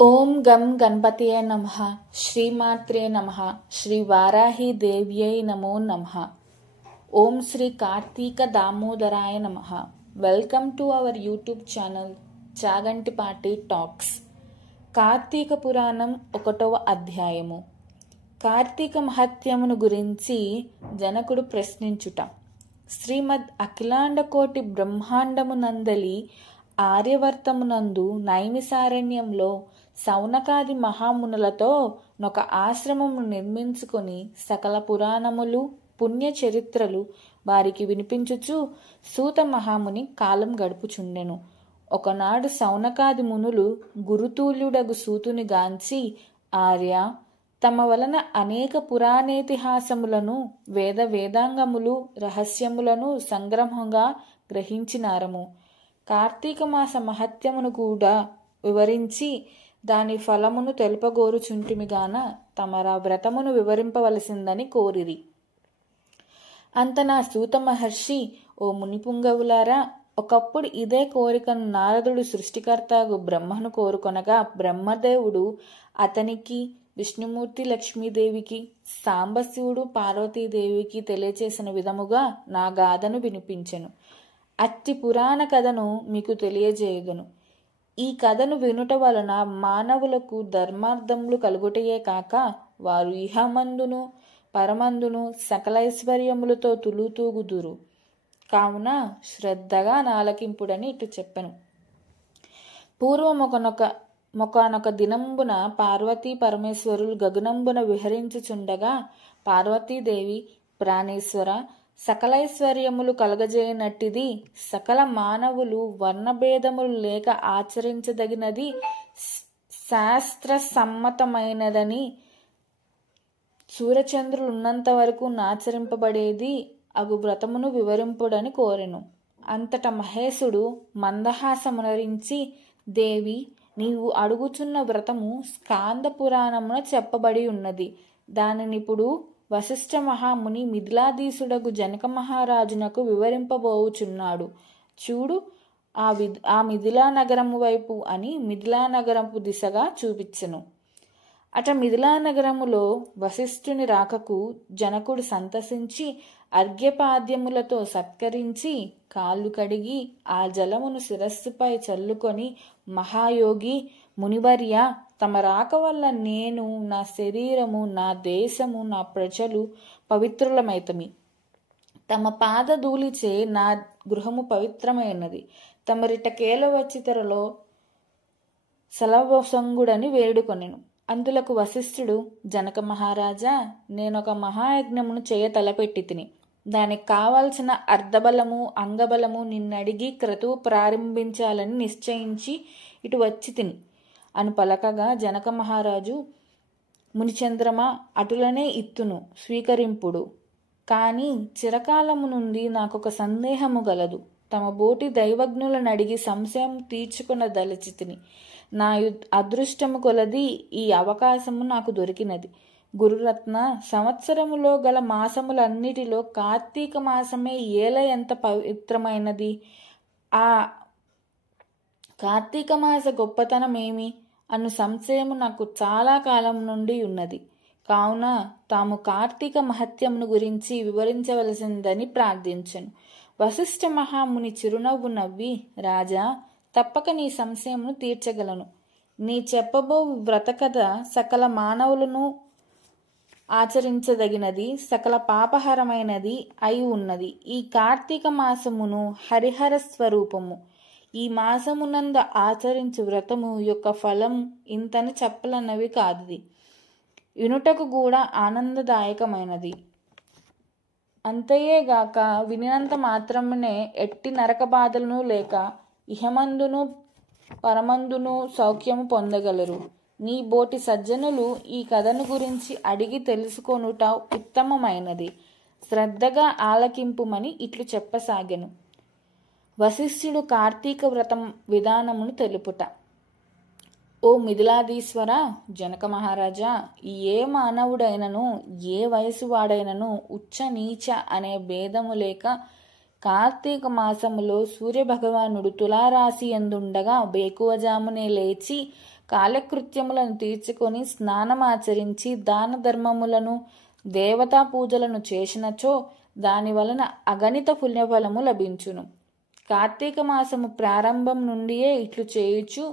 ఓం గం గణపతయే నమః. శ్రీమాత్రే నమః. శ్రీ వారాహి దేవ్యై నమో నమః. ఓం శ్రీ కార్తీక దామోదరాయ నమః. Welcome to our YouTube channel Chagantipati talks. Karthika Puranam 1వ అధ్యాయము. కార్తీక మహత్యమును గురించి జనకుడు ప్రశ్నించుట. శ్రీమద్ అఖిలాండ కోటి బ్రహ్మాండమునందలి ఆర్యవర్తమునందు నైమిసారణ్యంలో సౌనకాది మహామునులతో నొక ఆశ్రమము నిర్మించుకొని సకల పురాణములు పుణ్యచరిత్రలు వారికి వినిపించుచు సూత మహాముని కాలం గడుపుచుండెను. ఒకనాడు సౌనకాది మునులు గురుతుల్యుడగు సూతుని గాంచి, ఆర్య, తమ వలన అనేక పురాణేతిహాసములను వేదాంగములు రహస్యములను సంగ్రహంగా గ్రహించినారము. కార్తీక మాస మహత్యమును కూడా వివరించి దాని ఫలమును తెలుపగోరుచుంటిమిగాన తమరా వ్రతమును వివరింపవలసిందని కోరిరి. అంత నా సూత మహర్షి, ఓ మునిపుంగవులారా, ఒకప్పుడు ఇదే కోరికను నారదుడు సృష్టికర్తగు బ్రహ్మను కోరుకొనగా బ్రహ్మదేవుడు అతనికి, విష్ణుమూర్తి లక్ష్మీదేవికి, సాంబశివుడు పార్వతీదేవికి తెలియచేసిన విధముగా నా గాథను వినిపించెను. అట్టి పురాణ కథను మీకు తెలియజేయుదును. ఈ కథను వినుట వలన మానవులకు ధర్మార్థములు కలుగుటయే కాక వారు ఇహమందును పరమందును సకలైశ్వర్యములతో తులుతూగుదురు. కావున శ్రద్ధగా నాలకింపుడని ఇటు చెప్పెను. పూర్వం ఒకనొక దినంబున పార్వతీ పరమేశ్వరులు గగనంబున విహరించుచుండగా పార్వతీదేవి, ప్రాణేశ్వర, సకలైశ్వర్యములు కలగజేయనట్టిది సకల మానవులు వర్ణభేదములు లేక ఆచరించదగినది శాస్త్ర సమ్మతమైనదని, సూర్యచంద్రులు ఉన్నంత వరకు నాచరింపబడేది అగు వ్రతమును వివరింపుడని కోరెను. అంతట మహేశుడు మందహాసమునరించి, దేవి, నీవు అడుగుచున్న వ్రతము స్కాంద పురాణమున చెప్పబడి ఉన్నది. దానినిప్పుడు వశిష్ఠ మహాముని మిథిలాధీసుడగు జనక మహారాజునకు వివరింపబోచున్నాడు. చూడు, ఆ మిథిలా నగరము వైపు అని మిథిలా నగరపు దిశగా చూపించెను. అట మిథిలా నగరములో వశిష్ఠుని రాకకు జనకుడు సంతసించి అర్ఘ్యపాద్యములతో సత్కరించి కాళ్ళు కడిగి ఆ జలమును శిరస్సుపై చల్లుకొని, మహాయోగి, మునివర్య, తమ రాక వల్ల నేను, నా శరీరము, నా దేశము, నా ప్రజలు పవిత్రులమైతమి. తమ పాదధూళిచే నా గృహము పవిత్రమైనది. తమరిటకేల వచ్చి తెరలో సలవసంగుడని వేడుకొనెను. అందులకు వశిష్ఠుడు, జనక మహారాజా, నేనొక మహాయజ్ఞమును చేయ తలపెట్టి తిని దానికి కావలసిన అర్ధబలము అంగబలము నిన్నడిగి క్రతువు ప్రారంభించాలని నిశ్చయించి ఇటు వచ్చి తిని అని పలకగా, జనక మహారాజు, మునిచంద్రమ, అటులనే ఇత్తును, స్వీకరింపుడు. కానీ చిరకాలము నుండి నాకొక సందేహము గలదు. తమ బోటి దైవజ్ఞులను అడిగి సంశయం తీర్చుకున్న దలచితిని. నా అదృష్టము కొలది ఈ అవకాశము నాకు దొరికినది. గురురత్న, సంవత్సరములో గల మాసములన్నిటిలో కార్తీక మాసమే ఏల ఎంత పవిత్రమైనది. ఆ కార్తీక మాస గొప్పతనమేమి అను సంశయము నాకు చాలా కాలం నుండి ఉన్నది. కావున తాము కార్తీక మహత్యమును గురించి వివరించవలసిందని ప్రార్థించెను. వశిష్ఠ మహాముని చిరునవ్వు నవ్వి, రాజా, తప్పక నీ సంశయమును తీర్చగలను. నీ చెప్పబో వ్రతకథ సకల మానవులను ఆచరించదగినది, సకల పాపహరమైనది అయి ఉన్నది. ఈ కార్తీక మాసమును హరిహర స్వరూపము. ఈ మాసమునందు ఆచరించు వ్రతము యొక్క ఫలం ఇంతని చెప్పలన్నవి కాదుది. వినుటకు కూడా ఆనందదాయకమైనది. అంతయేగాక వినినంత మాత్రమునే ఎట్టి నరక బాధలను లేక ఇహమందును పరమందును సౌఖ్యము పొందగలరు. నీ బోటి సజ్జనులు ఈ కథను గురించి అడిగి తెలుసుకొనుట ఉత్తమమైనది. శ్రద్ధగా ఆలకింపుమని ఇట్లు చెప్పసాగెను. వశిష్ఠుడు కార్తీక వ్రతం విధానమును తెలుపుట. ఓ మిథిలాధీశ్వర, జనక మహారాజా, ఏ మానవుడైనను ఏ వయసు వాడైనను ఉచ్చ నీచ అనే భేదము లేక కార్తీక మాసములో సూర్యభగవానుడు తులారాశి యందుండగా వేకువజామునే లేచి కాలకృత్యములను తీర్చుకొని స్నానమాచరించి దాన ధర్మములను దేవతా పూజలను చేసినచో దాని వలన అగణిత పుణ్యఫలము లభించును. కార్తీక మాసము ప్రారంభం నుండియే ఇట్లు చేయుచు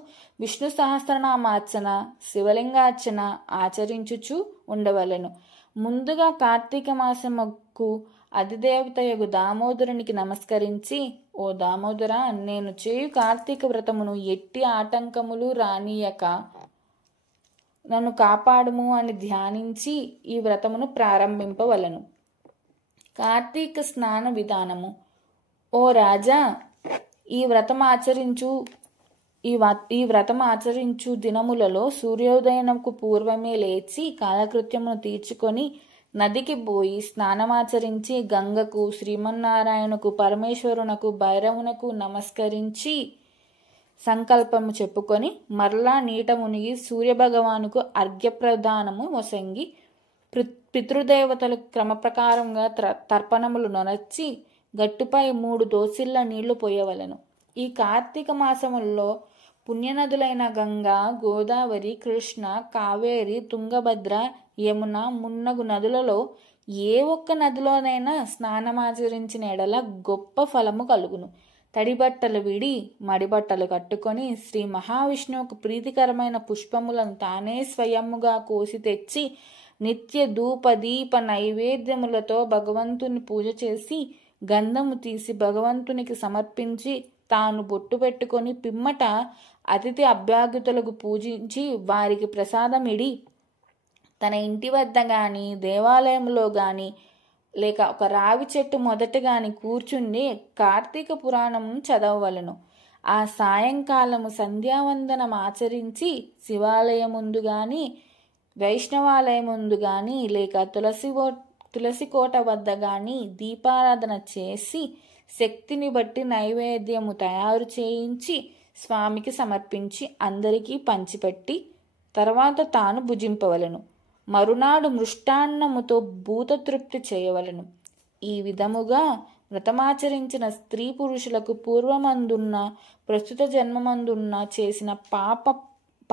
విష్ణు సహస్రనామార్చన, శివలింగార్చన ఆచరించుచు ఉండవలెను. ముందుగా కార్తీక మాసముకు అధిదేవతయగు దామోదరునికి నమస్కరించి, ఓ దామోదర, నేను చేయు కార్తీక వ్రతమును ఎట్టి ఆటంకములు రానియక నన్ను కాపాడుము అని ధ్యానించి ఈ వ్రతమును ప్రారంభింపవలను. కార్తీక స్నాన విధానము. ఓ రాజా, ఈ వ్రతం ఆచరించు దినములలో సూర్యోదయముకు పూర్వమే లేచి కాలకృత్యమును తీర్చుకొని నదికి పోయి స్నానమాచరించి గంగకు, శ్రీమన్నారాయణకు, పరమేశ్వరునకు, భైరవునకు నమస్కరించి సంకల్పము చెప్పుకొని మరలా నీట మునిగి సూర్యభగవానుకు అర్ఘ్యప్రదానము మొసంగి పితృదేవతలు క్రమప్రకారంగా తర్పణములు నొనర్చి గట్టుపై 3 దోసిళ్ల నీళ్లు పోయవలెను. ఈ కార్తీక మాసముల్లో పుణ్యనదులైన గంగా, గోదావరి, కృష్ణ, కావేరి, తుంగభద్ర, యమున మున్నగు నదులలో ఏ ఒక్క నదిలోనైనా స్నానమాచరించిన ఎడల గొప్ప ఫలము కలుగును. తడిబట్టలు విడి మడిబట్టలు కట్టుకొని శ్రీ మహావిష్ణువుకు ప్రీతికరమైన పుష్పములను తానే స్వయముగా కోసి తెచ్చి నిత్య ధూప దీప నైవేద్యములతో భగవంతుని పూజ చేసి గంధము తీసి భగవంతునికి సమర్పించి తాను బొట్టు పెట్టుకొని పిమ్మట అతిథి అభ్యాగతులకు పూజించి వారికి ప్రసాదమిడి తన ఇంటి వద్ద గాని దేవాలయంలో గాని లేక ఒక రావి చెట్టు మొదట గాని కూర్చుండి కార్తీక పురాణం చదవవలను. ఆ సాయంకాలము సంధ్యావందనం ఆచరించి శివాలయముందు గాని వైష్ణవాలయముందు గాని లేక తులసి కోట వద్ద గాని దీపారాధన చేసి శక్తిని బట్టి నైవేద్యము తయారు చేయించి స్వామికి సమర్పించి అందరికీ పంచిపెట్టి తర్వాత తాను భుజింపవలను. మరునాడు మృష్టాన్నముతో భూతతృప్తి చేయవలను. ఈ విధముగా వ్రతమాచరించిన స్త్రీ పురుషులకు పూర్వమందున్న ప్రస్తుత జన్మమందున్న చేసిన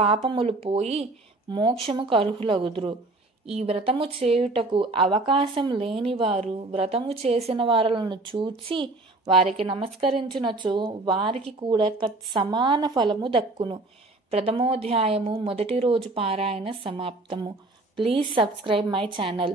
పాపములు పోయి మోక్షముకు అర్హులగుదురు. ఈ వ్రతము చేయుటకు అవకాశం లేనివారు వ్రతము చేసిన వారలను చూచి వారికి నమస్కరించునచో వారికి కూడా తత్సమాన ఫలము దక్కును. ప్రథమోధ్యాయము మొదటి రోజు పారాయణ సమాప్తము. Please subscribe my channel.